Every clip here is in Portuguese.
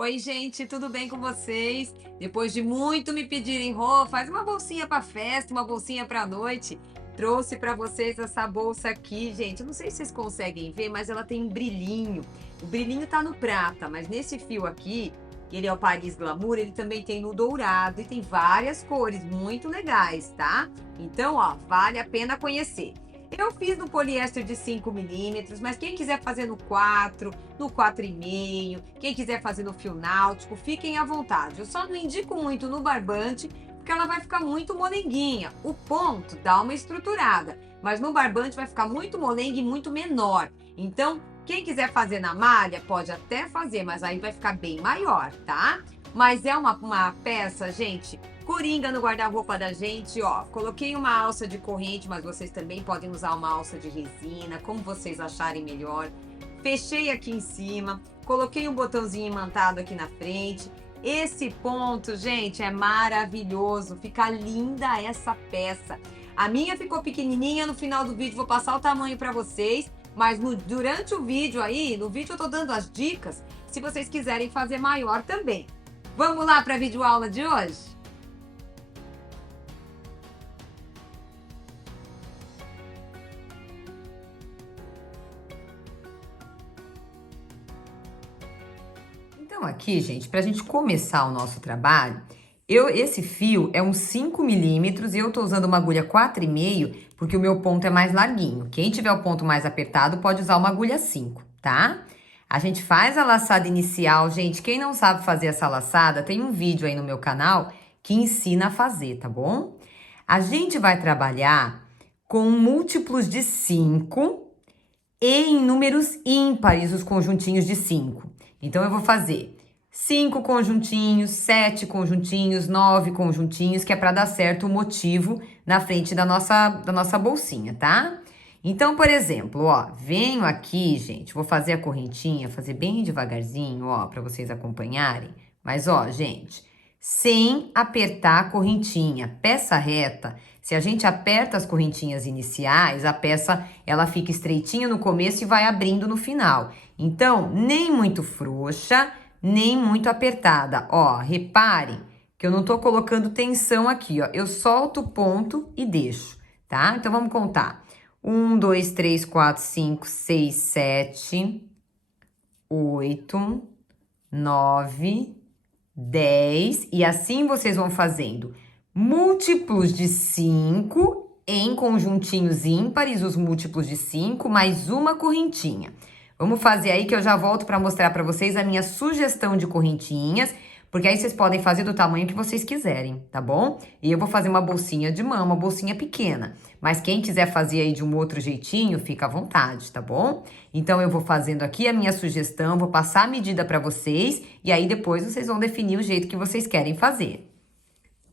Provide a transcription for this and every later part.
Oi, gente, tudo bem com vocês? Depois de muito me pedirem, Rô, faz uma bolsinha para festa, uma bolsinha para noite. Trouxe para vocês essa bolsa aqui, gente. Eu não sei se vocês conseguem ver, mas ela tem um brilhinho. O brilhinho tá no prata, mas nesse fio aqui, que ele é o Paris Glamour, ele também tem no dourado e tem várias cores muito legais, tá? Então, ó, vale a pena conhecer. Eu fiz no poliéster de 5 milímetros, mas quem quiser fazer no 4, no 4,5, quem quiser fazer no fio náutico, fiquem à vontade. Eu só não indico muito no barbante, porque ela vai ficar muito molenguinha. O ponto dá uma estruturada, mas no barbante vai ficar muito molengue e muito menor. Então, quem quiser fazer na malha, pode até fazer, mas aí vai ficar bem maior, tá? Mas é uma peça, gente, coringa no guarda-roupa da gente, ó. Coloquei uma alça de corrente, mas vocês também podem usar uma alça de resina, como vocês acharem melhor. Fechei aqui em cima, coloquei um botãozinho imantado aqui na frente. Esse ponto, gente, é maravilhoso. Fica linda essa peça. A minha ficou pequenininha, no final do vídeo vou passar o tamanho para vocês, mas durante o vídeo aí, no vídeo eu tô dando as dicas, se vocês quiserem fazer maior também. Vamos lá para a videoaula de hoje? Então aqui, gente, para a gente começar o nosso trabalho, esse fio é uns 5 milímetros e eu tô usando uma agulha 4,5 porque o meu ponto é mais larguinho. Quem tiver o ponto mais apertado pode usar uma agulha 5, tá? A gente faz a laçada inicial, gente. Quem não sabe fazer essa laçada, tem um vídeo aí no meu canal que ensina a fazer, tá bom? A gente vai trabalhar com múltiplos de 5 e em números ímpares os conjuntinhos de 5. Então, eu vou fazer 5 conjuntinhos, 7 conjuntinhos, 9 conjuntinhos, que é para dar certo o motivo na frente da nossa bolsinha, tá? Então, por exemplo, ó, venho aqui, gente, vou fazer a correntinha, fazer bem devagarzinho, ó, para vocês acompanharem. Mas, ó, gente, sem apertar a correntinha, peça reta. Se a gente aperta as correntinhas iniciais, a peça ela fica estreitinha no começo e vai abrindo no final. Então, nem muito frouxa, nem muito apertada. Ó, reparem que eu não tô colocando tensão aqui, ó. Eu solto o ponto e deixo, tá? Então, vamos contar. 1, 2, 3, 4, 5, 6, 7, 8, 9, 10. E assim vocês vão fazendo múltiplos de 5 em conjuntinhos ímpares, os múltiplos de 5, mais uma correntinha. Vamos fazer aí que eu já volto para mostrar para vocês a minha sugestão de correntinhas, porque aí vocês podem fazer do tamanho que vocês quiserem, tá bom? E eu vou fazer uma bolsinha de mão, uma bolsinha pequena. Mas quem quiser fazer aí de um outro jeitinho, fica à vontade, tá bom? Então, eu vou fazendo aqui a minha sugestão, vou passar a medida para vocês, e aí depois vocês vão definir o jeito que vocês querem fazer.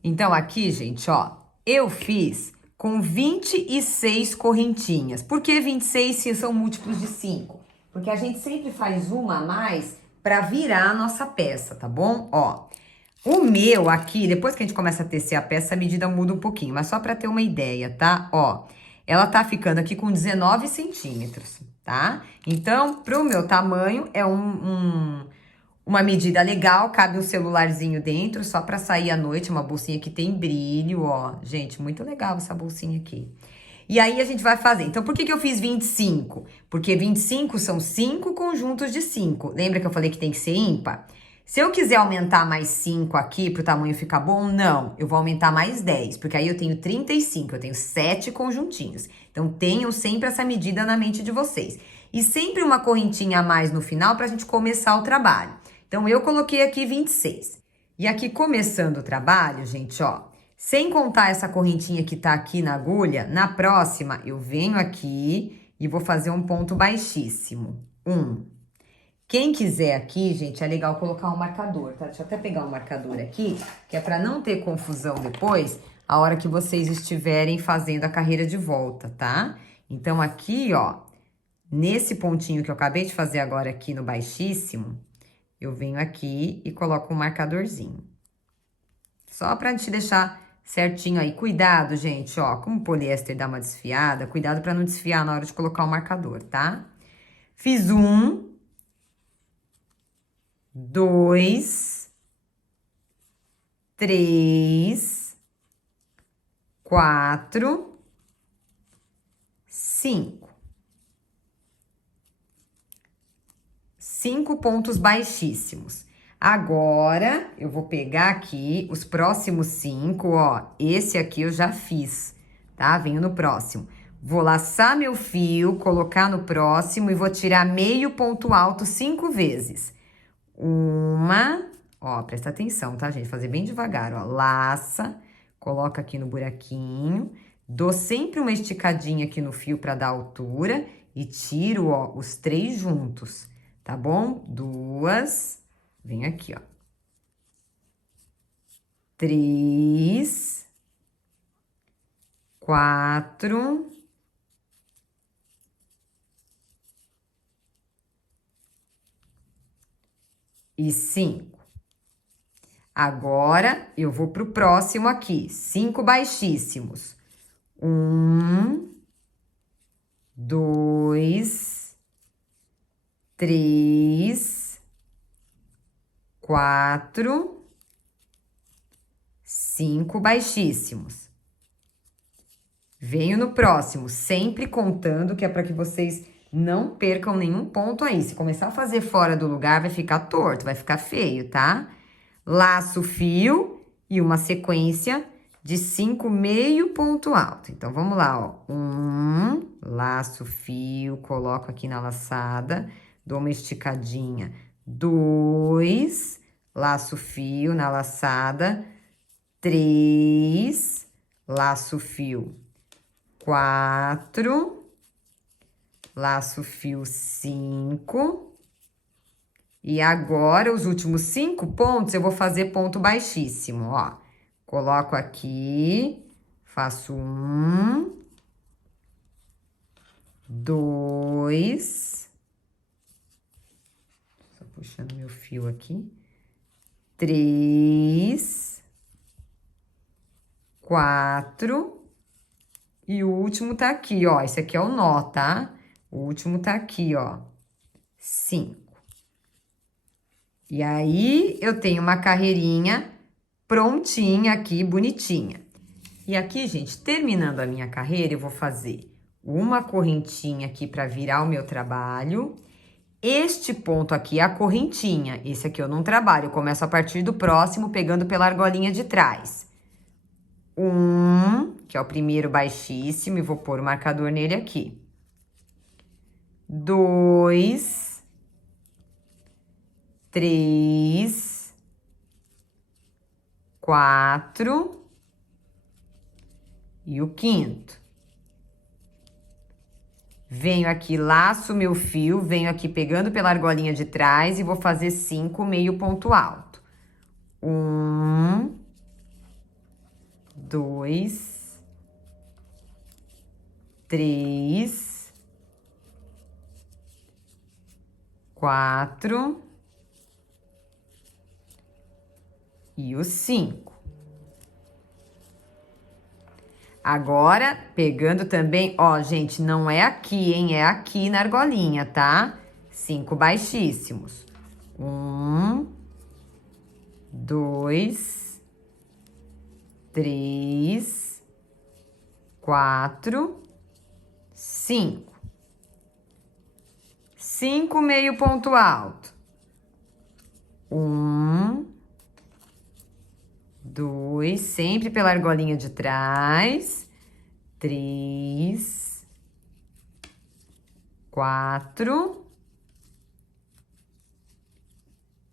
Então, aqui, gente, ó, eu fiz com 26 correntinhas. Por que 26 se são múltiplos de 5? Porque a gente sempre faz uma a mais para virar a nossa peça, tá bom? Ó, o meu aqui, depois que a gente começa a tecer a peça, a medida muda um pouquinho, mas só para ter uma ideia, tá? Ó, ela tá ficando aqui com 19 centímetros, tá? Então, pro meu tamanho, é uma medida legal, cabe um celularzinho dentro, só para sair à noite, uma bolsinha que tem brilho, ó. Gente, muito legal essa bolsinha aqui. E aí, a gente vai fazer. Então, por que eu fiz 25? Porque 25 são 5 conjuntos de 5. Lembra que eu falei que tem que ser ímpar? Se eu quiser aumentar mais 5 aqui para o tamanho ficar bom, não. Eu vou aumentar mais 10, porque aí eu tenho 35, eu tenho 7 conjuntinhos. Então, tenham sempre essa medida na mente de vocês. E sempre uma correntinha a mais no final para a gente começar o trabalho. Então, eu coloquei aqui 26. E aqui, começando o trabalho, gente, ó, sem contar essa correntinha que tá aqui na agulha, na próxima, eu venho aqui e vou fazer um ponto baixíssimo. 1. Quem quiser aqui, gente, é legal colocar um marcador, tá? Deixa eu até pegar um marcador aqui, que é para não ter confusão depois, a hora que vocês estiverem fazendo a carreira de volta, tá? Então, aqui, ó, nesse pontinho que eu acabei de fazer agora aqui no baixíssimo, eu venho aqui e coloco um marcadorzinho. Só pra te deixar certinho aí. Cuidado, gente, ó, como o poliéster dá uma desfiada, cuidado pra não desfiar na hora de colocar o marcador, tá? Fiz 1, 2, 3, 4, 5. 5 pontos baixíssimos. Agora, eu vou pegar aqui os próximos 5, ó. Esse aqui eu já fiz, tá? Venho no próximo. Vou laçar meu fio, colocar no próximo e vou tirar meio ponto alto 5 vezes. Uma, ó, presta atenção, tá, gente? Fazer bem devagar, ó. Laça, coloca aqui no buraquinho, dou sempre uma esticadinha aqui no fio pra dar altura e tiro, ó, os 3 juntos, tá bom? 2, vem aqui, ó. 3, 4, e 5. Agora, eu vou pro próximo aqui, 5 baixíssimos. 1, 2, 3, 4, 5 baixíssimos. Venho no próximo, sempre contando, que é para que vocês não percam nenhum ponto aí. Se começar a fazer fora do lugar, vai ficar torto, vai ficar feio, tá? Laço o fio e uma sequência de 5 meio ponto alto. Então, vamos lá, ó. 1, laço o fio, coloco aqui na laçada, dou uma esticadinha. 2, laço o fio na laçada. 3, laço o fio. 4, laço o fio 5. E agora, os últimos 5 pontos, eu vou fazer ponto baixíssimo, ó. Coloco aqui, faço 1, 2, só puxando meu fio aqui, 3, 4, e o último tá aqui, ó. Esse aqui é o nó, tá? O último tá aqui, ó. 5. E aí, eu tenho uma carreirinha prontinha aqui, bonitinha. E aqui, gente, terminando a minha carreira, eu vou fazer uma correntinha aqui pra virar o meu trabalho. Este ponto aqui é a correntinha. Esse aqui eu não trabalho, eu começo a partir do próximo, pegando pela argolinha de trás. 1, que é o primeiro baixíssimo, e vou pôr o marcador nele aqui. 2, 3, 4 e o quinto. Venho aqui, laço meu fio, venho aqui pegando pela argolinha de trás e vou fazer 5 meio ponto alto. 1, 2, 3, 4 e o 5. Agora, pegando também, ó, gente, não é aqui, hein? É aqui na argolinha, tá? 5 baixíssimos. 1, 2, 3, 4, 5. 5 meio ponto alto. 1, 2, sempre pela argolinha de trás. 3, 4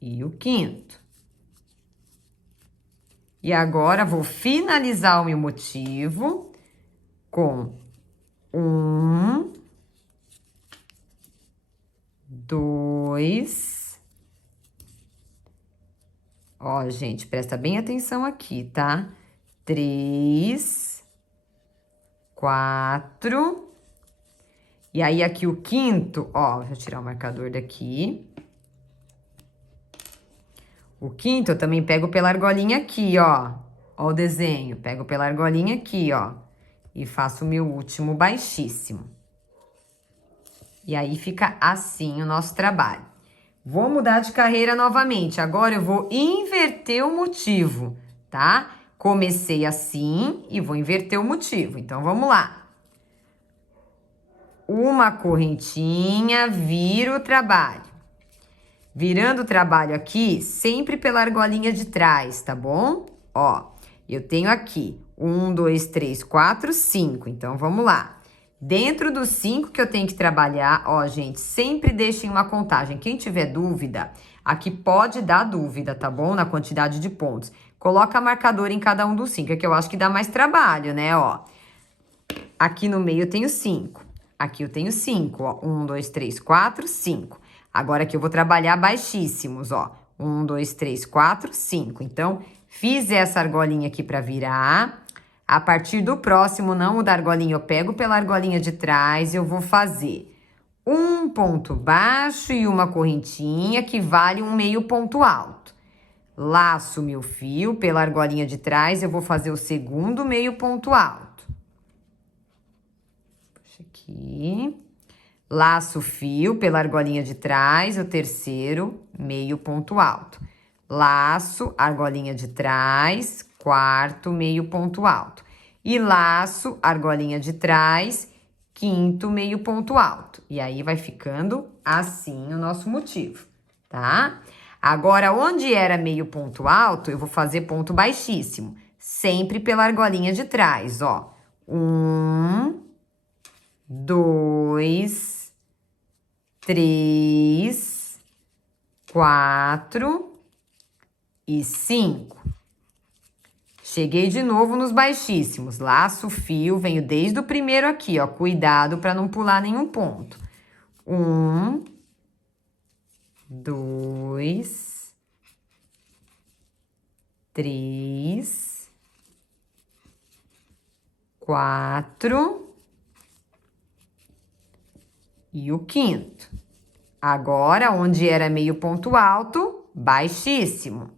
e o quinto. E agora, vou finalizar o meu motivo com 1, 2. Ó, gente, presta bem atenção aqui, tá? 3, 4. E aí, aqui o quinto, ó, deixa eu tirar o marcador daqui. O quinto, eu também pego pela argolinha aqui, ó. Ó o desenho. Pego pela argolinha aqui, ó. E faço o meu último baixíssimo. E aí, fica assim o nosso trabalho. Vou mudar de carreira novamente. Agora eu vou inverter o motivo, tá? Comecei assim e vou inverter o motivo. Então, vamos lá. Uma correntinha, viro o trabalho. Virando o trabalho aqui, sempre pela argolinha de trás, tá bom? Ó, eu tenho aqui 1, 2, 3, 4, 5. Então, vamos lá. Dentro dos 5 que eu tenho que trabalhar, ó, gente, sempre deixem uma contagem. Quem tiver dúvida, aqui pode dar dúvida, tá bom? Na quantidade de pontos. Coloca marcador em cada um dos 5, é que eu acho que dá mais trabalho, né, ó. Aqui no meio eu tenho 5. Aqui eu tenho 5, ó. 1, 2, 3, 4, 5. Agora aqui eu vou trabalhar baixíssimos, ó. 1, 2, 3, 4, 5. Então, fiz essa argolinha aqui pra virar. A partir do próximo, não o da argolinha, eu pego pela argolinha de trás e eu vou fazer um ponto baixo e uma correntinha que vale um meio ponto alto. Laço meu fio pela argolinha de trás, eu vou fazer o segundo meio ponto alto. Puxa aqui. Laço o fio pela argolinha de trás, o terceiro meio ponto alto. Laço, argolinha de trás, quarto meio ponto alto. E laço, argolinha de trás, quinto meio ponto alto. E aí, vai ficando assim o nosso motivo, tá? Agora, onde era meio ponto alto, eu vou fazer ponto baixíssimo. Sempre pela argolinha de trás, ó. 1, 2, 3, 4 e 5. Cheguei de novo nos baixíssimos. Laço o fio, venho desde o primeiro aqui, ó. Cuidado para não pular nenhum ponto. 1, 2, 3, 4 e o quinto. Agora, onde era meio ponto alto, baixíssimo.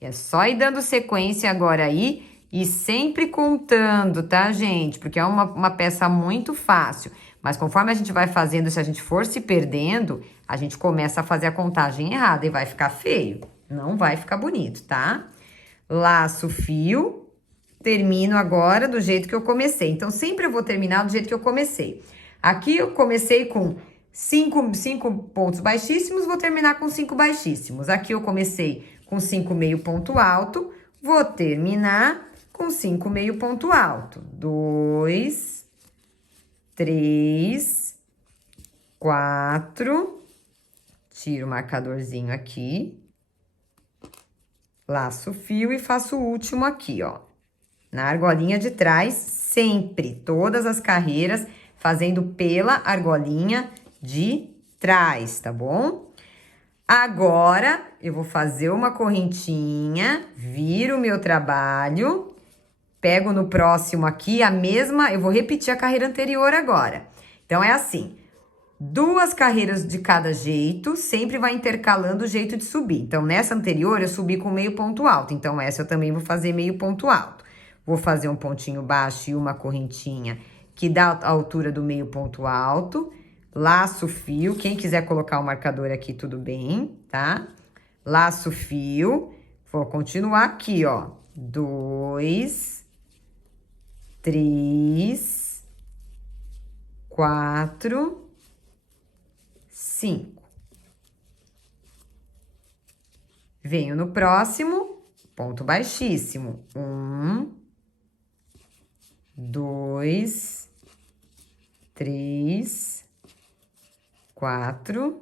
É só ir dando sequência agora aí e sempre contando, tá, gente? Porque é uma peça muito fácil. Mas conforme a gente vai fazendo, se a gente for se perdendo, a gente começa a fazer a contagem errada e vai ficar feio. Não vai ficar bonito, tá? Laço o fio, termino agora do jeito que eu comecei. Então, sempre eu vou terminar do jeito que eu comecei. Aqui eu comecei com 5 pontos baixíssimos, vou terminar com 5 baixíssimos. Aqui eu comecei com 5 meio ponto alto, vou terminar com 5 meio ponto alto. 2, 3, 4, tiro o marcadorzinho aqui, laço o fio e faço o último aqui, ó. Na argolinha de trás, sempre, todas as carreiras, fazendo pela argolinha de trás, tá bom? Agora, eu vou fazer uma correntinha, viro o meu trabalho, pego no próximo aqui a mesma, eu vou repetir a carreira anterior agora. Então, é assim, 2 carreiras de cada jeito, sempre vai intercalando o jeito de subir. Então, nessa anterior, eu subi com meio ponto alto, então essa eu também vou fazer meio ponto alto. Vou fazer um pontinho baixo e uma correntinha que dá a altura do meio ponto alto. Laço o fio, quem quiser colocar o marcador aqui, tudo bem, tá? Laço o fio, vou continuar aqui, ó. 2, 3, 4, 5. Venho no próximo, ponto baixíssimo. 1, 2, 3, 4,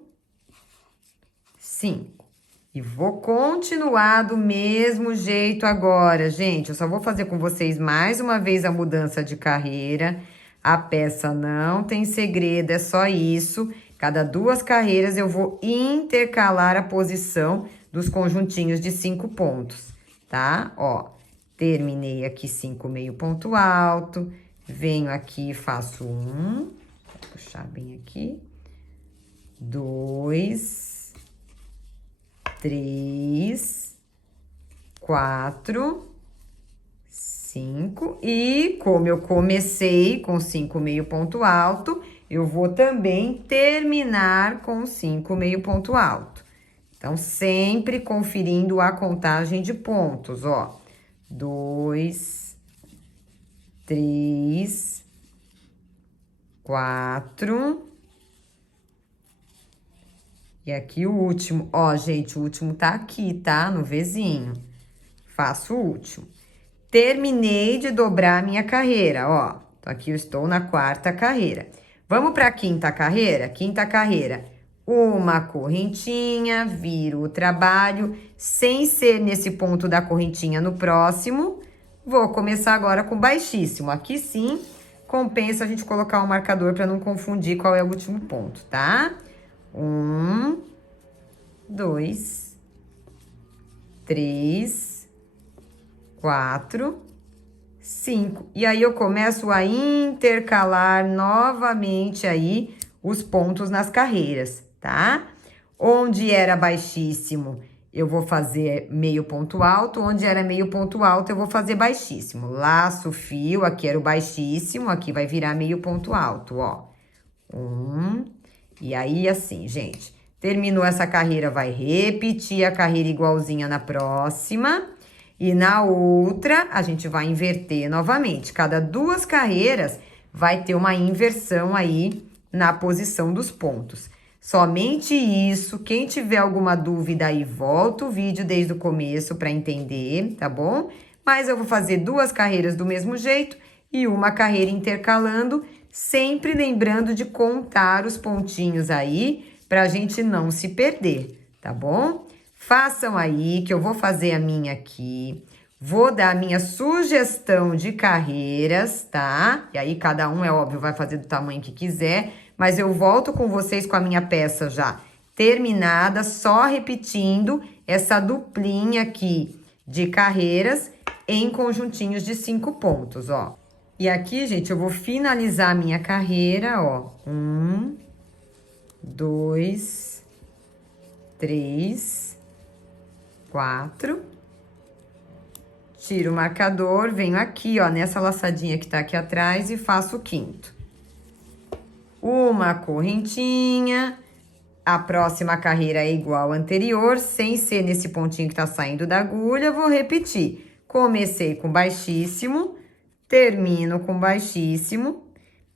5. E vou continuar do mesmo jeito agora, gente. Eu só vou fazer com vocês mais uma vez a mudança de carreira. A peça não tem segredo, é só isso. Cada 2 carreiras eu vou intercalar a posição dos conjuntinhos de 5 pontos, tá? Ó, terminei aqui 5 meio ponto alto. Venho aqui e faço 1. Vou puxar bem aqui. 2, 3, 4, 5. E como eu comecei com 5 meio ponto alto, eu vou também terminar com 5 meio ponto alto. Então, sempre conferindo a contagem de pontos, ó. 2, 3, 4. E aqui o último. Ó, gente, o último tá aqui, tá? No Vzinho. Faço o último. Terminei de dobrar a minha carreira, ó. Então, aqui eu estou na quarta carreira. Vamos para a quinta carreira? Quinta carreira. Uma correntinha, viro o trabalho, sem ser nesse ponto da correntinha no próximo. Vou começar agora com baixíssimo. Aqui sim, compensa a gente colocar um marcador para não confundir qual é o último ponto, tá? 1, 2, 3, 4, 5. E aí, eu começo a intercalar novamente aí os pontos nas carreiras, tá? Onde era baixíssimo, eu vou fazer meio ponto alto. Onde era meio ponto alto, eu vou fazer baixíssimo. Laço o fio, aqui era o baixíssimo, aqui vai virar meio ponto alto, ó. 1. E aí, assim, gente, terminou essa carreira, vai repetir a carreira igualzinha na próxima. E na outra, a gente vai inverter novamente. Cada 2 carreiras vai ter uma inversão aí na posição dos pontos. Somente isso. Quem tiver alguma dúvida aí, volta o vídeo desde o começo para entender, tá bom? Mas eu vou fazer 2 carreiras do mesmo jeito e uma carreira intercalando, sempre lembrando de contar os pontinhos aí pra gente não se perder, tá bom? Façam aí, que eu vou fazer a minha aqui. Vou dar a minha sugestão de carreiras, tá? E aí, cada um, é óbvio, vai fazer do tamanho que quiser. Mas eu volto com vocês com a minha peça já terminada, só repetindo essa duplinha aqui de carreiras em conjuntinhos de 5 pontos, ó. E aqui, gente, eu vou finalizar a minha carreira, ó. 1, 2, 3, 4. Tiro o marcador, venho aqui, ó, nessa laçadinha que tá aqui atrás e faço o quinto. Uma correntinha. A próxima carreira é igual à anterior, sem ser nesse pontinho que tá saindo da agulha, vou repetir. Comecei com baixíssimo, termino com baixíssimo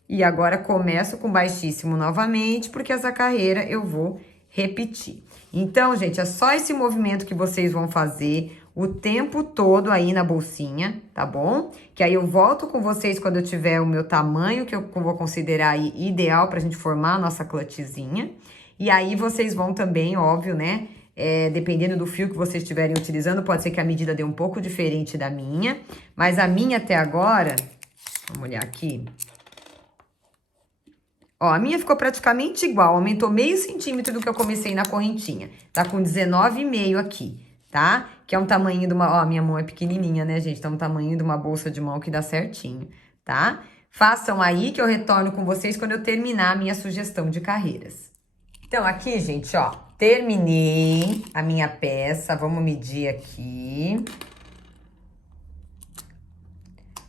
e agora começo com baixíssimo novamente, porque essa carreira eu vou repetir. Então, gente, é só esse movimento que vocês vão fazer o tempo todo aí na bolsinha, tá bom? Que aí eu volto com vocês quando eu tiver o meu tamanho, que eu vou considerar aí ideal pra gente formar a nossa clutchzinha. E aí vocês vão também, óbvio, né? Dependendo do fio que vocês estiverem utilizando, pode ser que a medida dê um pouco diferente da minha. Mas a minha até agora, vamos olhar aqui. Ó, a minha ficou praticamente igual, aumentou meio centímetro do que eu comecei na correntinha. Tá com 19,5 aqui, tá? Que é um tamanho de uma... Ó, minha mão é pequenininha, né, gente? Então, um tamanho de uma bolsa de mão que dá certinho, tá? Façam aí que eu retorno com vocês quando eu terminar a minha sugestão de carreiras. Então, aqui, gente, ó, terminei a minha peça. Vamos medir aqui.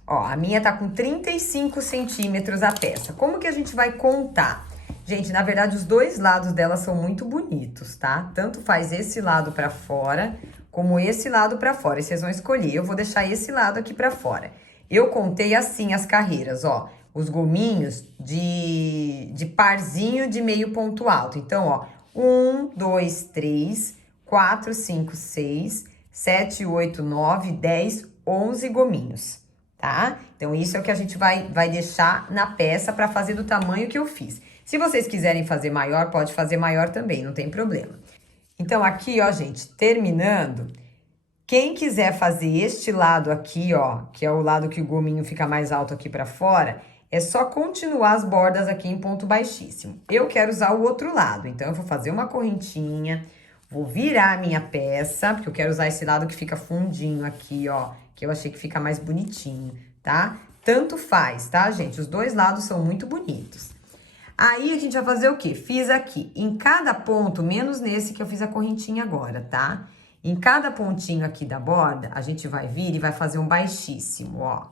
Ó, a minha tá com 35 centímetros a peça. Como que a gente vai contar? Gente, na verdade, os dois lados dela são muito bonitos, tá? Tanto faz esse lado pra fora, como esse lado pra fora. E vocês vão escolher. Eu vou deixar esse lado aqui pra fora. Eu contei assim as carreiras, ó. Os gominhos de parzinho de meio ponto alto. Então, ó, 1, 2, 3, 4, 5, 6, 7, 8, 9, 10, 11 gominhos. Tá? Então, isso é o que a gente vai deixar na peça para fazer do tamanho que eu fiz. Se vocês quiserem fazer maior, pode fazer maior também, não tem problema. Então, aqui, ó, gente, terminando, quem quiser fazer este lado aqui, ó, que é o lado que o gominho fica mais alto aqui para fora, é só continuar as bordas aqui em ponto baixíssimo. Eu quero usar o outro lado, então eu vou fazer uma correntinha, vou virar a minha peça, porque eu quero usar esse lado que fica fundinho aqui, ó, que eu achei que fica mais bonitinho, tá? Tanto faz, tá, gente? Os dois lados são muito bonitos. Aí, a gente vai fazer o quê? Fiz aqui, em cada ponto, menos nesse que eu fiz a correntinha agora, tá? Em cada pontinho aqui da borda, a gente vai vir e vai fazer um baixíssimo, ó.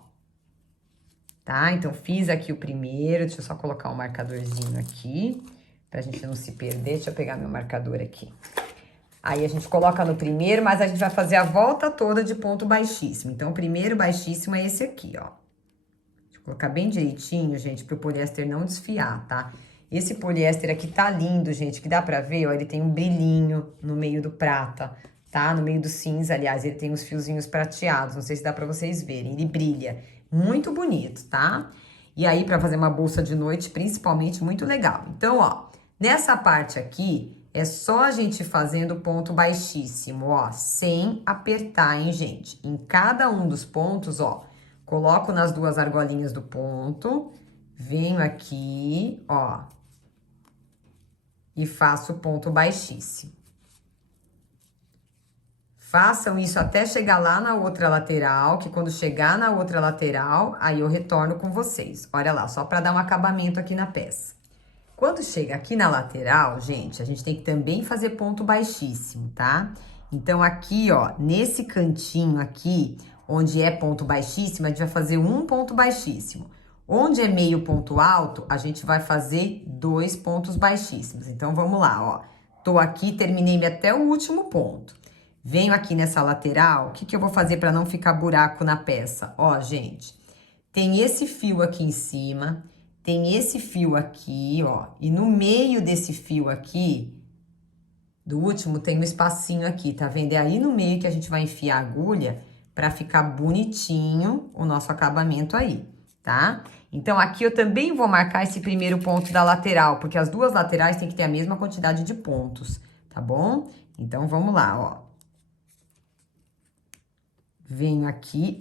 Tá? Então, fiz aqui o primeiro, deixa eu só colocar um marcadorzinho aqui, pra gente não se perder. Deixa eu pegar meu marcador aqui. Aí a gente coloca no primeiro, mas a gente vai fazer a volta toda de ponto baixíssimo. Então, o primeiro baixíssimo é esse aqui, ó. Deixa eu colocar bem direitinho, gente, para o poliéster não desfiar, tá? Esse poliéster aqui tá lindo, gente, que dá pra ver, ó, ele tem um brilhinho no meio do prata, tá? No meio do cinza, aliás, ele tem uns fiozinhos prateados, não sei se dá pra vocês verem, ele brilha. Muito bonito, tá? E aí, pra fazer uma bolsa de noite, principalmente, muito legal. Então, ó, nessa parte aqui, é só a gente fazendo ponto baixíssimo, ó, sem apertar, hein, gente? Em cada um dos pontos, ó, coloco nas duas argolinhas do ponto, venho aqui, ó, e faço ponto baixíssimo. Façam isso até chegar lá na outra lateral, que quando chegar na outra lateral, aí eu retorno com vocês. Olha lá, só para dar um acabamento aqui na peça. Quando chega aqui na lateral, gente, a gente tem que também fazer ponto baixíssimo, tá? Então, aqui, ó, nesse cantinho aqui, onde é ponto baixíssimo, a gente vai fazer um ponto baixíssimo. Onde é meio ponto alto, a gente vai fazer 2 pontos baixíssimos. Então, vamos lá, ó. Tô aqui, terminei até o último ponto. Venho aqui nessa lateral, o que que eu vou fazer para não ficar buraco na peça? Ó, gente, tem esse fio aqui em cima, tem esse fio aqui, ó, e no meio desse fio aqui, do último, tem um espacinho aqui, tá vendo? É aí no meio que a gente vai enfiar a agulha para ficar bonitinho o nosso acabamento aí, tá? Então, aqui eu também vou marcar esse primeiro ponto da lateral, porque as duas laterais tem que ter a mesma quantidade de pontos, tá bom? Então, vamos lá, ó. Venho aqui,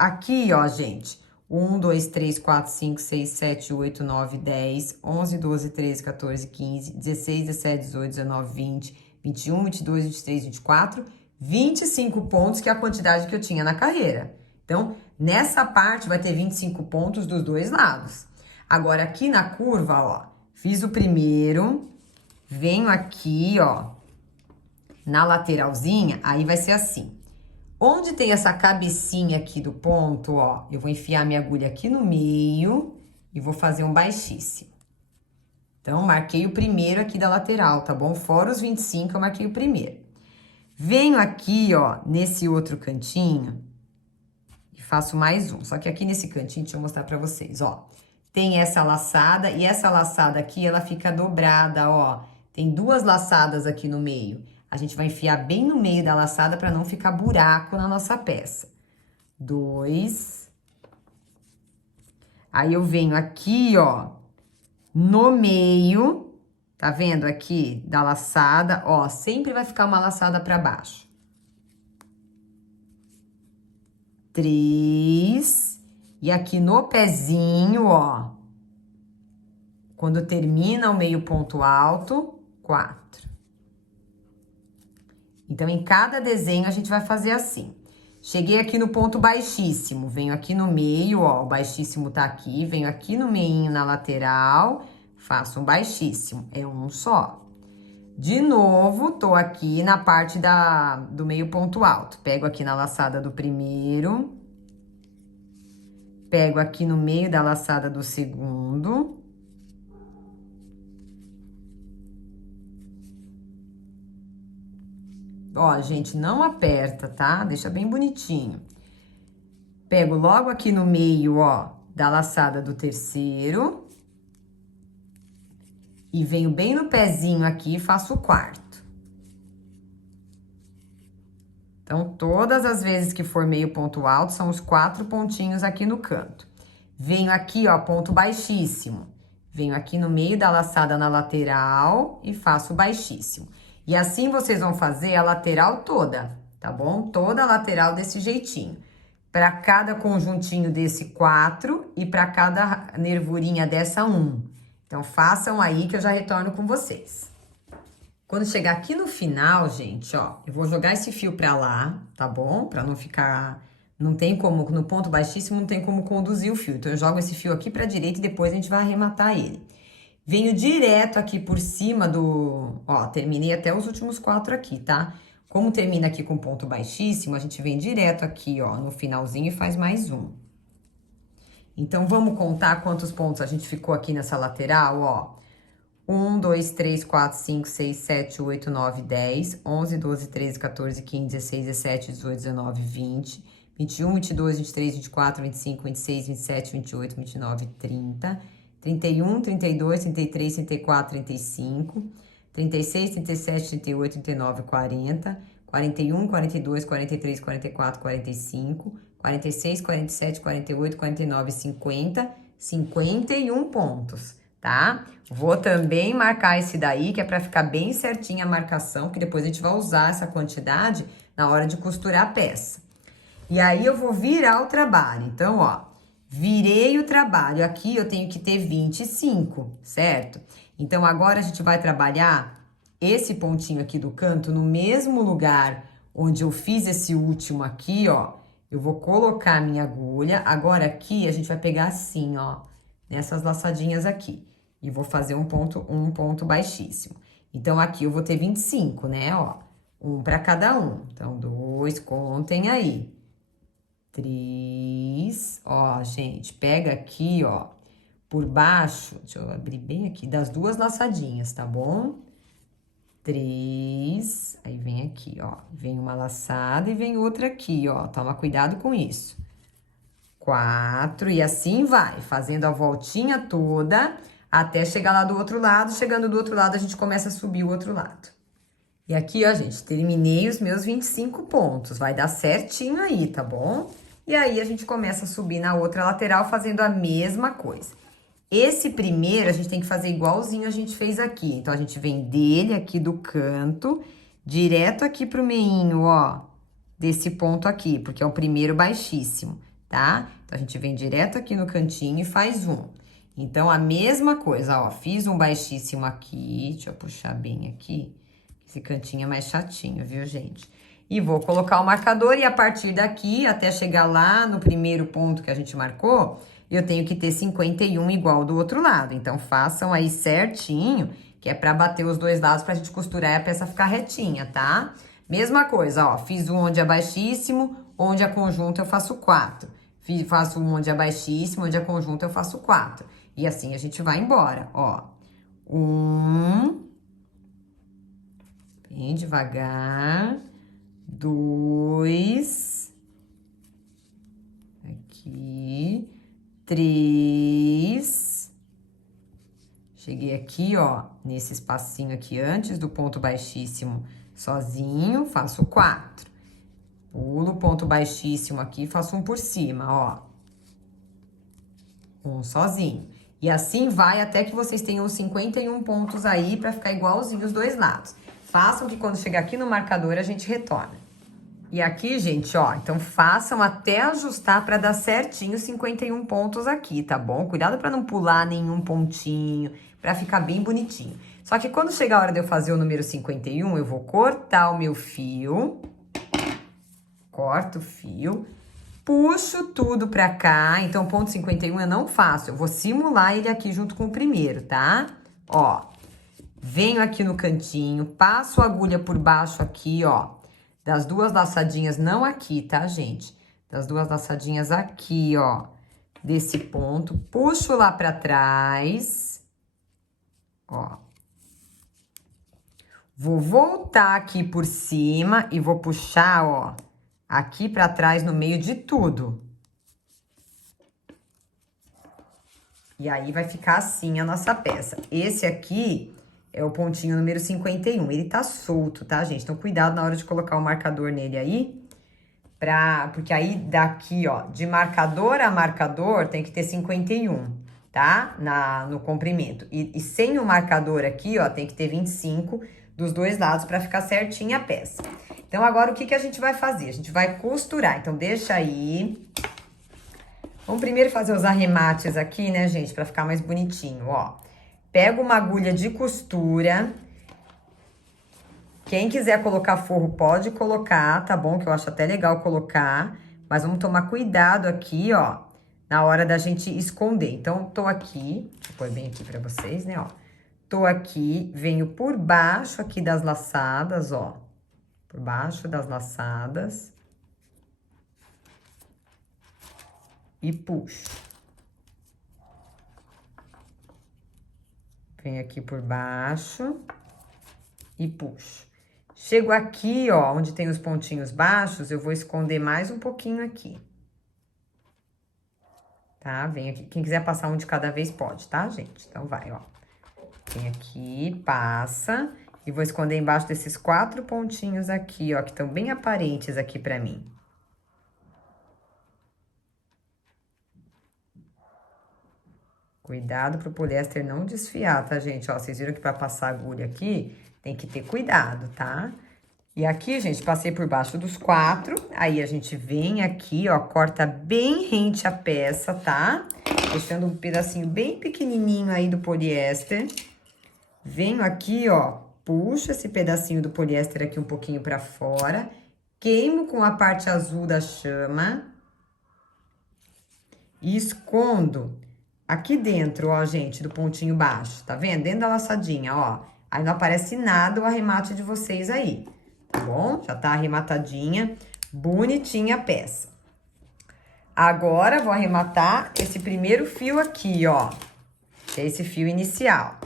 ó, gente. 1, 2, 3, 4, 5, 6, 7, 8, 9, 10, 11, 12, 13, 14, 15, 16, 17, 18, 19, 20, 21, 22, 23, 24, 25 pontos, que é a quantidade que eu tinha na carreira. Então, nessa parte vai ter 25 pontos dos dois lados. Agora, aqui na curva, ó, fiz o primeiro, venho aqui, ó, na lateralzinha, aí vai ser assim. Onde tem essa cabecinha aqui do ponto, ó, eu vou enfiar minha agulha aqui no meio e vou fazer um baixíssimo. Então, marquei o primeiro aqui da lateral, tá bom? Fora os 25, eu marquei o primeiro. Venho aqui, ó, nesse outro cantinho e faço mais um. Só que aqui nesse cantinho, deixa eu mostrar pra vocês, ó. Tem essa laçada e essa laçada aqui, ela fica dobrada, ó. Tem duas laçadas aqui no meio. A gente vai enfiar bem no meio da laçada para não ficar buraco na nossa peça. 2. Aí, eu venho aqui, ó, no meio, tá vendo aqui da laçada? Ó, sempre vai ficar uma laçada para baixo. 3. E aqui no pezinho, ó, quando termina o meio ponto alto, 4. Então, em cada desenho, a gente vai fazer assim. Cheguei aqui no ponto baixíssimo, venho aqui no meio, ó, o baixíssimo tá aqui, venho aqui no meinho, na lateral, faço um baixíssimo, é um só. De novo, tô aqui na parte do meio ponto alto. Pego aqui na laçada do primeiro, pego aqui no meio da laçada do segundo. Ó, gente, não aperta, tá? Deixa bem bonitinho. Pego logo aqui no meio, ó, da laçada do terceiro. E venho bem no pezinho aqui e faço o quarto. Então, todas as vezes que for meio ponto alto, são os 4 pontinhos aqui no canto. Venho aqui, ó, ponto baixíssimo. Venho aqui no meio da laçada na lateral e faço baixíssimo. E assim vocês vão fazer a lateral toda, tá bom? Toda a lateral desse jeitinho. Para cada conjuntinho desse 4 e para cada nervurinha dessa 1. Então, façam aí que eu já retorno com vocês. Quando chegar aqui no final, gente, ó, eu vou jogar esse fio pra lá, tá bom? Pra não ficar... Não tem como, no ponto baixíssimo, não tem como conduzir o fio. Então, eu jogo esse fio aqui pra direita e depois a gente vai arrematar ele. Venho direto aqui por cima do... Ó, terminei até os últimos 4 aqui, tá? Como termina aqui com ponto baixíssimo, a gente vem direto aqui, ó, no finalzinho e faz mais um. Então, vamos contar quantos pontos a gente ficou aqui nessa lateral, ó. 1, 2, 3, 4, 5, 6, 7, 8, 9, 10, 11, 12, 13, 14, 15, 16, 17, 18, 19, 20, 21, 22, 23, 24, 25, 26, 27, 28, 29, 30, 31, 32, 33, 34, 35, 36, 37, 38, 39, 40, 41, 42, 43, 44, 45, 46, 47, 48, 49, 50, 51 pontos, tá? Vou também marcar esse daí, que é pra ficar bem certinha a marcação, que depois a gente vai usar essa quantidade na hora de costurar a peça. E aí, eu vou virar o trabalho. Então, ó, virei o trabalho. Aqui eu tenho que ter 25, certo? Então, agora a gente vai trabalhar esse pontinho aqui do canto no mesmo lugar onde eu fiz esse último aqui, ó. Eu vou colocar a minha agulha. Agora, aqui, a gente vai pegar assim, ó, nessas laçadinhas aqui. E vou fazer um ponto baixíssimo. Então, aqui eu vou ter 25, né, ó. Um para cada um. Então, 2, contem aí. 3, ó, gente, pega aqui, ó, por baixo, deixa eu abrir bem aqui, das duas laçadinhas, tá bom? 3, aí vem aqui, ó, vem uma laçada e vem outra aqui, ó, toma cuidado com isso. 4, e assim vai, fazendo a voltinha toda, até chegar lá do outro lado, chegando do outro lado, a gente começa a subir o outro lado. E aqui, ó, gente, terminei os meus 25 pontos, vai dar certinho aí, tá bom? E aí, a gente começa a subir na outra lateral fazendo a mesma coisa. Esse primeiro, a gente tem que fazer igualzinho a gente fez aqui. Então, a gente vem dele aqui do canto, direto aqui pro meinho, ó, desse ponto aqui, porque é o primeiro baixíssimo, tá? Então, a gente vem direto aqui no cantinho e faz um. Então, a mesma coisa, ó, fiz um baixíssimo aqui, deixa eu puxar bem aqui. Esse cantinho é mais chatinho, viu, gente? E vou colocar o marcador e a partir daqui, até chegar lá no primeiro ponto que a gente marcou, eu tenho que ter 51 igual do outro lado. Então, façam aí certinho, que é pra bater os dois lados pra gente costurar e a peça ficar retinha, tá? Mesma coisa, ó, fiz um onde é baixíssimo, onde é conjunto eu faço 4. Faço um onde é baixíssimo, onde é conjunto eu faço 4. E assim a gente vai embora, ó. 1... Bem devagar. 2. Aqui. 3. Cheguei aqui, ó, nesse espacinho aqui antes do ponto baixíssimo sozinho, faço 4. Pulo o ponto baixíssimo aqui, faço um por cima, ó. Um sozinho. E assim vai até que vocês tenham os 51 pontos aí pra ficar igualzinho os dois lados. Façam que quando chegar aqui no marcador a gente retorna. E aqui, gente, ó, então façam até ajustar pra dar certinho os 51 pontos aqui, tá bom? Cuidado pra não pular nenhum pontinho, pra ficar bem bonitinho. Só que quando chegar a hora de eu fazer o número 51, eu vou cortar o meu fio. Corto o fio. Puxo tudo pra cá. Então, ponto 51 eu não faço. Eu vou simular ele aqui junto com o primeiro, tá? Ó. Venho aqui no cantinho, passo a agulha por baixo aqui, ó, das duas laçadinhas, não aqui, tá, gente? Das duas laçadinhas aqui, ó, desse ponto, puxo lá pra trás, ó. Vou voltar aqui por cima e vou puxar, ó, aqui pra trás no meio de tudo. E aí, vai ficar assim a nossa peça. Esse aqui é o pontinho número 51. Ele tá solto, tá, gente? Então, cuidado na hora de colocar o marcador nele aí. Porque aí, daqui, ó, de marcador a marcador, tem que ter 51, tá? No comprimento. E sem o marcador aqui, ó, tem que ter 25 dos dois lados pra ficar certinha a peça. Então, agora, o que a gente vai fazer? A gente vai costurar. Então, deixa aí. Vamos primeiro fazer os arremates aqui, né, gente? Pra ficar mais bonitinho, ó. Pega uma agulha de costura. Quem quiser colocar forro, pode colocar, tá bom? Que eu acho até legal colocar. Mas vamos tomar cuidado aqui, ó, na hora da gente esconder. Então, tô aqui, deixa eu pôr bem aqui pra vocês, né, ó. Tô aqui, venho por baixo aqui das laçadas, ó. Por baixo das laçadas. E puxo. Venho aqui por baixo e puxo. Chego aqui, ó, onde tem os pontinhos baixos, eu vou esconder mais um pouquinho aqui. Tá? Vem aqui. Quem quiser passar um de cada vez pode, tá, gente? Então, vai, ó. Vem aqui, passa. E vou esconder embaixo desses 4 pontinhos aqui, ó, que estão bem aparentes aqui pra mim. Cuidado pro poliéster não desfiar, tá, gente? Ó, vocês viram que pra passar a agulha aqui, tem que ter cuidado, tá? E aqui, gente, passei por baixo dos 4. Aí, a gente vem aqui, ó, corta bem rente a peça, tá? Deixando um pedacinho bem pequenininho aí do poliéster. Venho aqui, ó, puxo esse pedacinho do poliéster aqui um pouquinho pra fora. Queimo com a parte azul da chama. E escondo aqui dentro, ó, gente, do pontinho baixo. Tá vendo? Dentro da laçadinha, ó. Aí não aparece nada o arremate de vocês aí. Tá bom? Já tá arrematadinha, bonitinha a peça. Agora, vou arrematar esse primeiro fio aqui, ó. Que é esse fio inicial.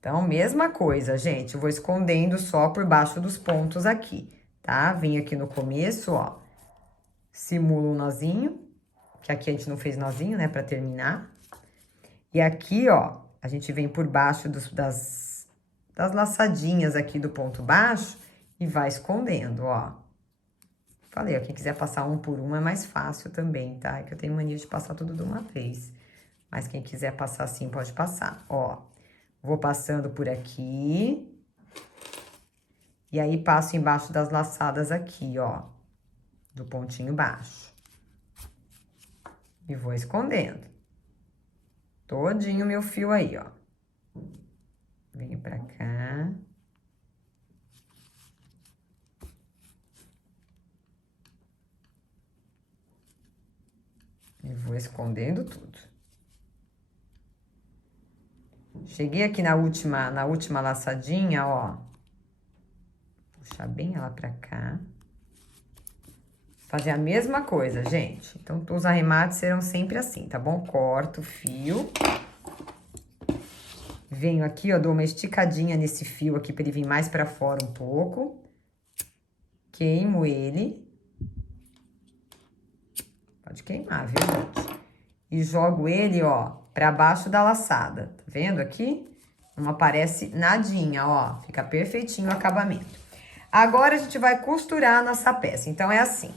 Então, mesma coisa, gente. Eu vou escondendo só por baixo dos pontos aqui, tá? Vim aqui no começo, ó. Simulo um nozinho. Que aqui a gente não fez nozinho, né? Pra terminar. E aqui, ó, a gente vem por baixo das laçadinhas aqui do ponto baixo. E vai escondendo, ó. Falei, ó, quem quiser passar um por um é mais fácil também, tá? É que eu tenho mania de passar tudo de uma vez. Mas quem quiser passar assim, pode passar, ó. Vou passando por aqui. E aí, passo embaixo das laçadas aqui, ó. Do pontinho baixo. E vou escondendo. Todinho o meu fio aí, ó. Venho pra cá. E vou escondendo tudo. Cheguei aqui na última laçadinha, ó. Puxar bem ela pra cá. Fazer a mesma coisa, gente. Então, os arremates serão sempre assim, tá bom? Corto o fio. Venho aqui, ó, dou uma esticadinha nesse fio aqui pra ele vir mais pra fora um pouco. Queimo ele. Pode queimar, viu, gente? E jogo ele, ó, pra baixo da laçada. Tá vendo aqui? Não aparece nadinha, ó. Fica perfeitinho o acabamento. Agora, a gente vai costurar a nossa peça. Então, é assim.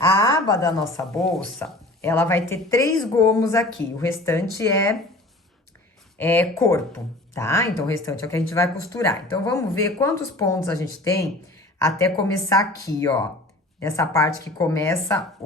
A aba da nossa bolsa, ela vai ter 3 gomos aqui. O restante é corpo, tá? Então, o restante é o que a gente vai costurar. Então, vamos ver quantos pontos a gente tem até começar aqui, ó. Nessa parte que começa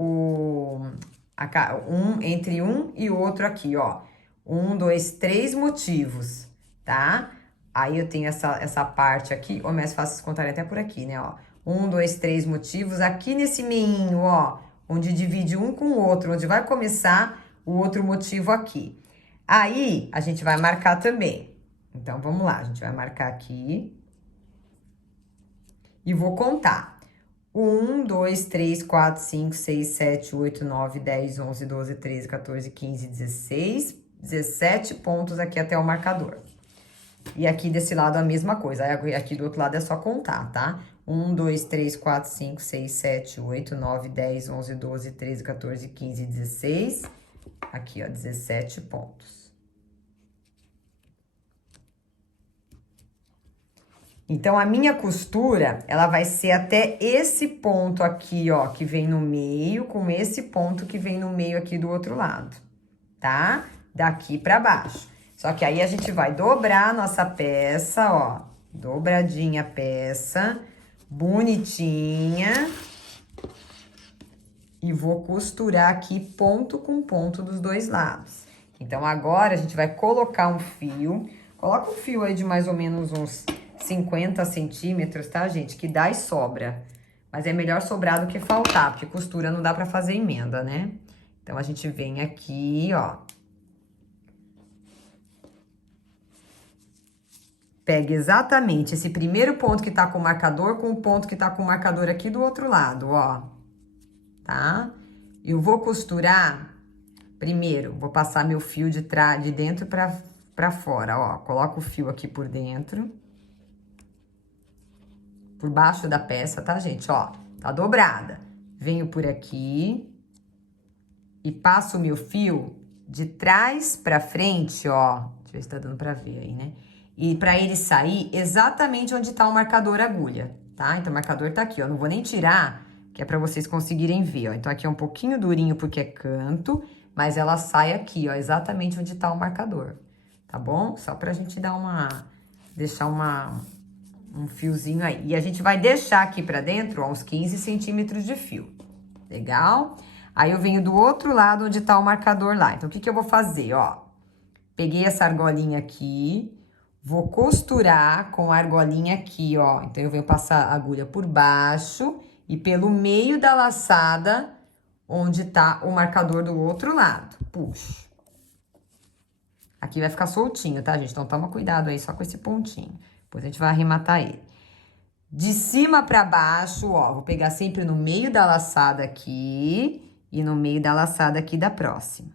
entre um e outro aqui, ó. 1, 2, 3 motivos, tá? Aí, eu tenho essa parte aqui, ou mais fácil contar até por aqui, né, ó. 1, 2, 3 motivos aqui nesse meinho, ó. Onde divide um com o outro, onde vai começar o outro motivo aqui. Aí, a gente vai marcar também. Então, vamos lá, a gente vai marcar aqui. E vou contar. 1, 2, 3, 4, 5, 6, 7, 8, 9, 10, 11, 12, 13, 14, 15, 16, 17 pontos aqui até o marcador. E aqui desse lado a mesma coisa. Aí aqui do outro lado é só contar, tá? 1, 2, 3, 4, 5, 6, 7, 8, 9, 10, 11, 12, 13, 14, 15, 16. Aqui, ó, 17 pontos. Então, a minha costura, ela vai ser até esse ponto aqui, ó, que vem no meio, com esse ponto que vem no meio aqui do outro lado, tá? Daqui pra baixo. Só que aí a gente vai dobrar a nossa peça, ó, dobradinha a peça, bonitinha. E vou costurar aqui ponto com ponto dos dois lados. Então, agora a gente vai colocar um fio. Coloca um fio aí de mais ou menos uns 50 centímetros, tá, gente? Que dá e sobra. Mas é melhor sobrar do que faltar, porque costura não dá pra fazer emenda, né? Então, a gente vem aqui, ó. Pega exatamente esse primeiro ponto que tá com o marcador com o ponto que tá com o marcador aqui do outro lado, ó. Tá? Eu vou costurar, primeiro, vou passar meu fio de dentro pra fora, ó. Coloca o fio aqui por dentro. Por baixo da peça, tá, gente? Ó, tá dobrada. Venho por aqui e passo o meu fio de trás pra frente, ó. Deixa eu ver se tá dando pra ver aí, né? E pra ele sair exatamente onde tá o marcador agulha, tá? Então, o marcador tá aqui, ó. Não vou nem tirar, que é pra vocês conseguirem ver, ó. Então, aqui é um pouquinho durinho porque é canto, mas ela sai aqui, ó, exatamente onde tá o marcador, tá bom? Só pra gente dar deixar um fiozinho aí. E a gente vai deixar aqui pra dentro, ó, uns 15 centímetros de fio. Legal? Aí, eu venho do outro lado onde tá o marcador lá. Então, o que que eu vou fazer, ó? Peguei essa argolinha aqui, vou costurar com a argolinha aqui, ó. Então, eu venho passar a agulha por baixo e pelo meio da laçada, onde tá o marcador do outro lado. Puxo. Aqui vai ficar soltinho, tá, gente? Então, toma cuidado aí só com esse pontinho. Depois a gente vai arrematar ele. De cima pra baixo, ó, vou pegar sempre no meio da laçada aqui e no meio da laçada aqui da próxima.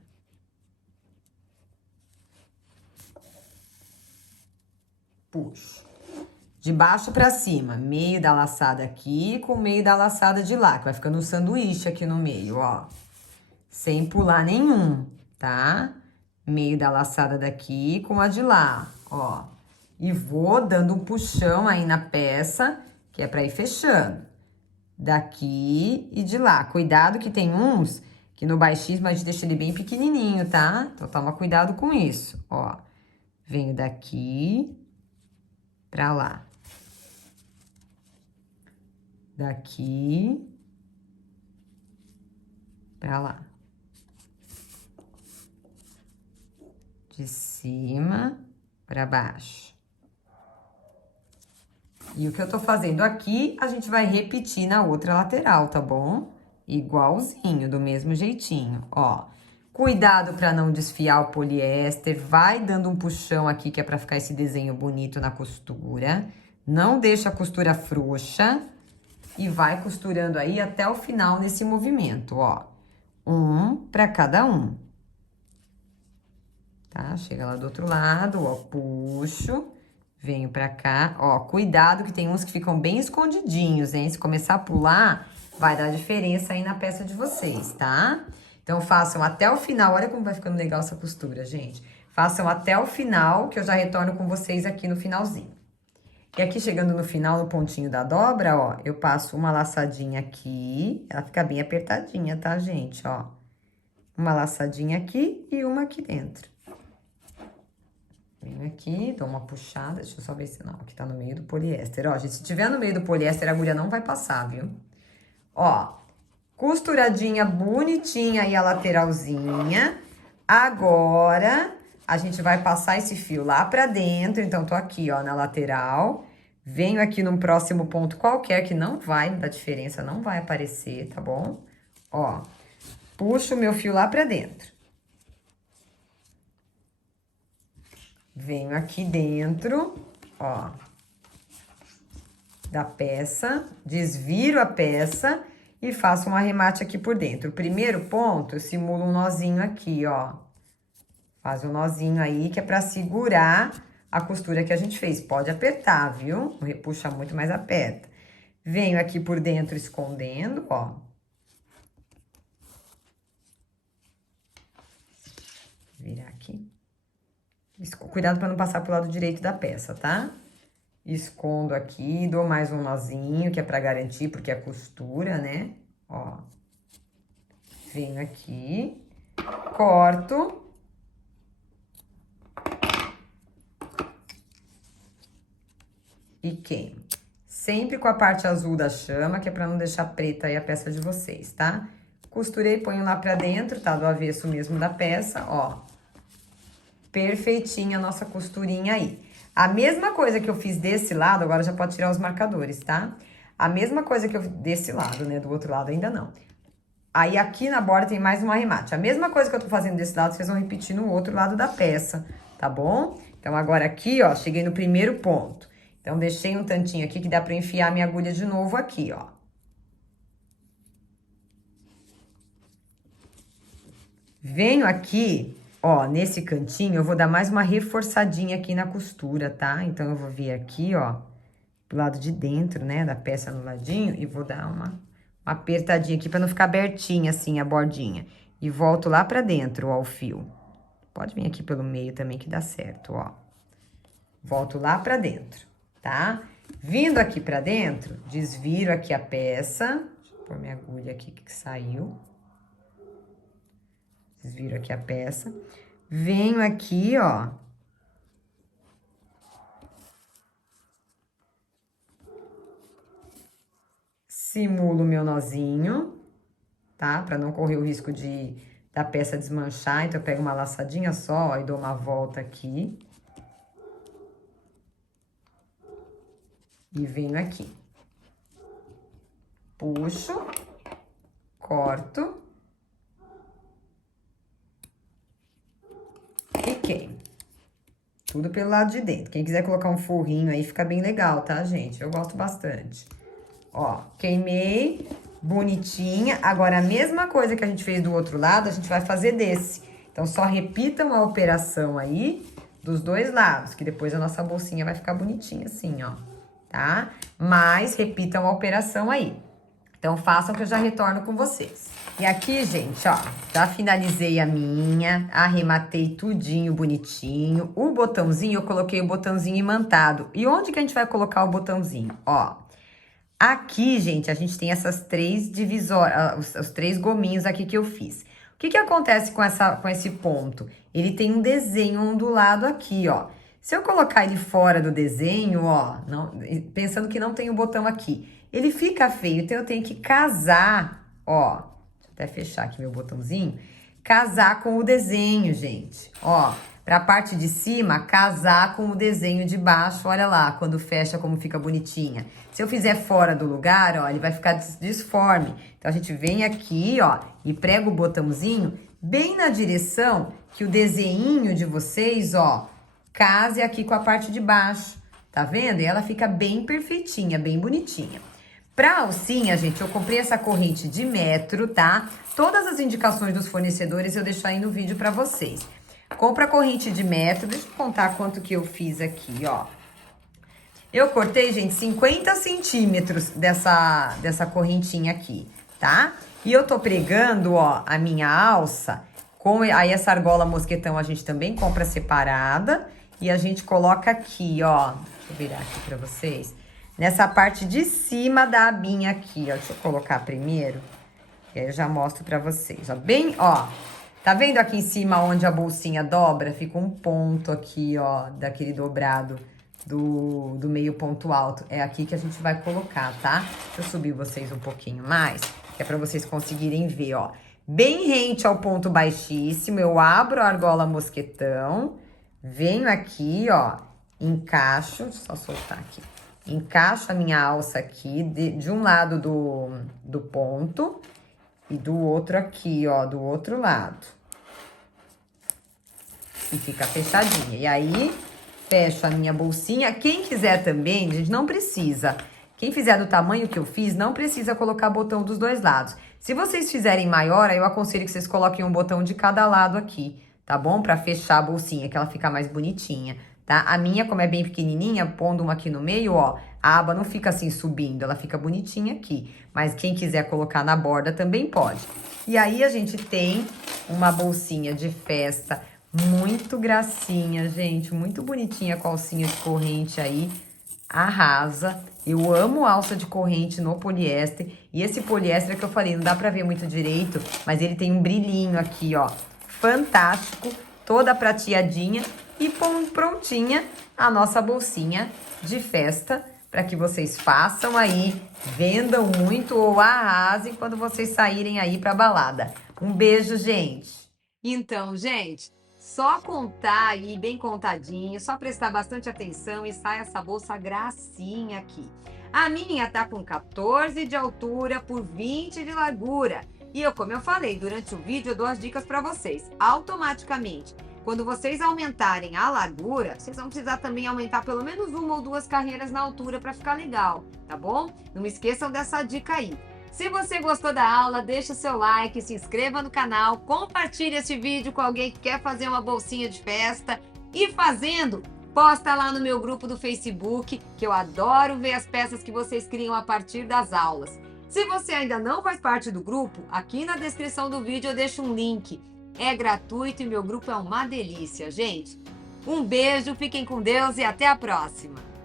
Puxo. De baixo pra cima, meio da laçada aqui com o meio da laçada de lá, que vai ficando um sanduíche aqui no meio, ó. Sem pular nenhum, tá? Meio da laçada daqui com a de lá, ó. E vou dando um puxão aí na peça, que é pra ir fechando. Daqui e de lá. Cuidado que tem uns que no baixismo a gente deixa ele bem pequenininho, tá? Então, toma cuidado com isso, ó. Venho daqui pra lá. Daqui pra lá. De cima pra baixo. E o que eu tô fazendo aqui, a gente vai repetir na outra lateral, tá bom? Igualzinho, do mesmo jeitinho, ó. Cuidado pra não desfiar o poliéster, vai dando um puxão aqui, que é pra ficar esse desenho bonito na costura. Não deixa a costura frouxa e vai costurando aí até o final nesse movimento, ó. Um pra cada um. Tá? Chega lá do outro lado, ó, puxo. Venho pra cá, ó, cuidado que tem uns que ficam bem escondidinhos, hein? Se começar a pular, vai dar diferença aí na peça de vocês, tá? Então, façam até o final, olha como vai ficando legal essa costura, gente. Façam até o final, que eu já retorno com vocês aqui no finalzinho. E aqui, chegando no final, no pontinho da dobra, ó, eu passo uma laçadinha aqui, ela fica bem apertadinha, tá, gente, ó? Uma laçadinha aqui e uma aqui dentro. Venho aqui, dou uma puxada, deixa eu só ver se não, aqui tá no meio do poliéster. Ó, gente, se tiver no meio do poliéster, a agulha não vai passar, viu? Ó, costuradinha bonitinha aí a lateralzinha. Agora, a gente vai passar esse fio lá pra dentro, então tô aqui, ó, na lateral. Venho aqui num próximo ponto qualquer, que não vai dar diferença, não vai aparecer, tá bom? Ó, puxo o meu fio lá pra dentro. Venho aqui dentro, ó, da peça, desviro a peça e faço um arremate aqui por dentro. O primeiro ponto, eu simulo um nozinho aqui, ó. Faz um nozinho aí, que é pra segurar a costura que a gente fez. Pode apertar, viu? Não repuxa muito, mas aperta. Venho aqui por dentro escondendo, ó. Virar aqui. Cuidado para não passar pro lado direito da peça, tá? Escondo aqui, dou mais um nozinho, que é pra garantir, porque é costura, né? Ó. Venho aqui, corto. E queimo. Sempre com a parte azul da chama, que é pra não deixar preta aí a peça de vocês, tá? Costurei, ponho lá pra dentro, tá? Do avesso mesmo da peça, ó. Perfeitinha a nossa costurinha aí. A mesma coisa que eu fiz desse lado, agora já pode tirar os marcadores, tá? A mesma coisa que eu fiz desse lado, né? Do outro lado ainda não. Aí, aqui na borda tem mais um arremate. A mesma coisa que eu tô fazendo desse lado, vocês vão repetir no outro lado da peça, tá bom? Então, agora aqui, ó, cheguei no primeiro ponto. Então, deixei um tantinho aqui que dá pra enfiar minha agulha de novo aqui, ó. Venho aqui Ó, nesse cantinho eu vou dar mais uma reforçadinha aqui na costura, tá? Então, eu vou vir aqui, ó, do lado de dentro, né, da peça no ladinho, e vou dar uma apertadinha aqui pra não ficar abertinha assim a bordinha. E volto lá pra dentro, ó, o fio. Pode vir aqui pelo meio também que dá certo, ó. Volto lá pra dentro, tá? Vindo aqui pra dentro, desviro aqui a peça. Deixa eu pôr minha agulha aqui que saiu. Desviro aqui a peça. Venho aqui, ó. Simulo meu nozinho, tá? Pra não correr o risco da peça desmanchar. Então, eu pego uma laçadinha só, ó, e dou uma volta aqui. E venho aqui. Puxo. Corto. E queimo. Tudo pelo lado de dentro. Quem quiser colocar um forrinho aí, fica bem legal, tá, gente? Eu gosto bastante. Ó, queimei, bonitinha. Agora, a mesma coisa que a gente fez do outro lado, a gente vai fazer desse. Então, só repitam a operação aí dos dois lados, que depois a nossa bolsinha vai ficar bonitinha assim, ó, tá? Mas repitam a operação aí. Então, façam que eu já retorno com vocês. E aqui, gente, ó, já finalizei a minha, arrematei tudinho bonitinho. O botãozinho, eu coloquei o botãozinho imantado. E onde que a gente vai colocar o botãozinho? Ó, aqui, gente, a gente tem essas três divisórias, os três gominhos aqui que eu fiz. O que que acontece com esse ponto? Ele tem um desenho ondulado aqui, ó. Se eu colocar ele fora do desenho, ó, pensando que não tem o botão aqui, ele fica feio, então eu tenho que casar, ó. Deixa eu até fechar aqui meu botãozinho. Casar com o desenho, gente. Ó, pra parte de cima, casar com o desenho de baixo, olha lá, quando fecha como fica bonitinha. Se eu fizer fora do lugar, ó, ele vai ficar disforme. Então, a gente vem aqui, ó, e prega o botãozinho bem na direção que o desenho de vocês, ó, case aqui com a parte de baixo, tá vendo? E ela fica bem perfeitinha, bem bonitinha. Pra alcinha, gente, eu comprei essa corrente de metro, tá? Todas as indicações dos fornecedores eu deixo aí no vídeo pra vocês. Compra a corrente de metro, deixa eu contar quanto que eu fiz aqui, ó. Eu cortei, gente, 50 centímetros dessa correntinha aqui, tá? E eu tô pregando, ó, a minha alça, aí essa argola mosquetão a gente também compra separada. E a gente coloca aqui, ó, deixa eu virar aqui pra vocês, nessa parte de cima da abinha aqui, ó. Deixa eu colocar primeiro, e aí eu já mostro pra vocês, ó. Bem, ó, tá vendo aqui em cima onde a bolsinha dobra? Fica um ponto aqui, ó, daquele dobrado do meio ponto alto. É aqui que a gente vai colocar, tá? Deixa eu subir vocês um pouquinho mais, que é pra vocês conseguirem ver, ó. Bem rente ao ponto baixíssimo, eu abro a argola mosquetão, venho aqui, ó, encaixo, deixa eu só soltar aqui. Encaixo a minha alça aqui, de um lado do ponto e do outro aqui, ó, do outro lado. E fica fechadinha. E aí, fecho a minha bolsinha. Quem quiser também, gente, não precisa. Quem fizer do tamanho que eu fiz, não precisa colocar botão dos dois lados. Se vocês fizerem maior, aí eu aconselho que vocês coloquem um botão de cada lado aqui, tá bom? Pra fechar a bolsinha, que ela fica mais bonitinha, tá? A minha, como é bem pequenininha, pondo uma aqui no meio, ó, a aba não fica assim subindo, ela fica bonitinha aqui. Mas quem quiser colocar na borda também pode. E aí, a gente tem uma bolsinha de festa muito gracinha, gente, muito bonitinha com a alcinha de corrente aí, arrasa. Eu amo alça de corrente no poliéster, e esse poliéster que eu falei, não dá pra ver muito direito, mas ele tem um brilhinho aqui, ó, fantástico, toda prateadinha, e prontinha a nossa bolsinha de festa, para que vocês façam aí, vendam muito ou arrasem quando vocês saírem aí pra balada. Um beijo, gente! Então, gente, só contar aí bem contadinho, só prestar bastante atenção e sai essa bolsa gracinha aqui. A minha tá com 14 de altura por 20 de largura. E eu, como eu falei, durante o vídeo eu dou as dicas para vocês. Automaticamente, quando vocês aumentarem a largura, vocês vão precisar também aumentar pelo menos uma ou duas carreiras na altura para ficar legal, tá bom? Não esqueçam dessa dica aí. Se você gostou da aula, deixa o seu like, se inscreva no canal, compartilhe esse vídeo com alguém que quer fazer uma bolsinha de festa e fazendo, posta lá no meu grupo do Facebook, que eu adoro ver as peças que vocês criam a partir das aulas. Se você ainda não faz parte do grupo, aqui na descrição do vídeo eu deixo um link. É gratuito e meu grupo é uma delícia, gente. Um beijo, fiquem com Deus e até a próxima!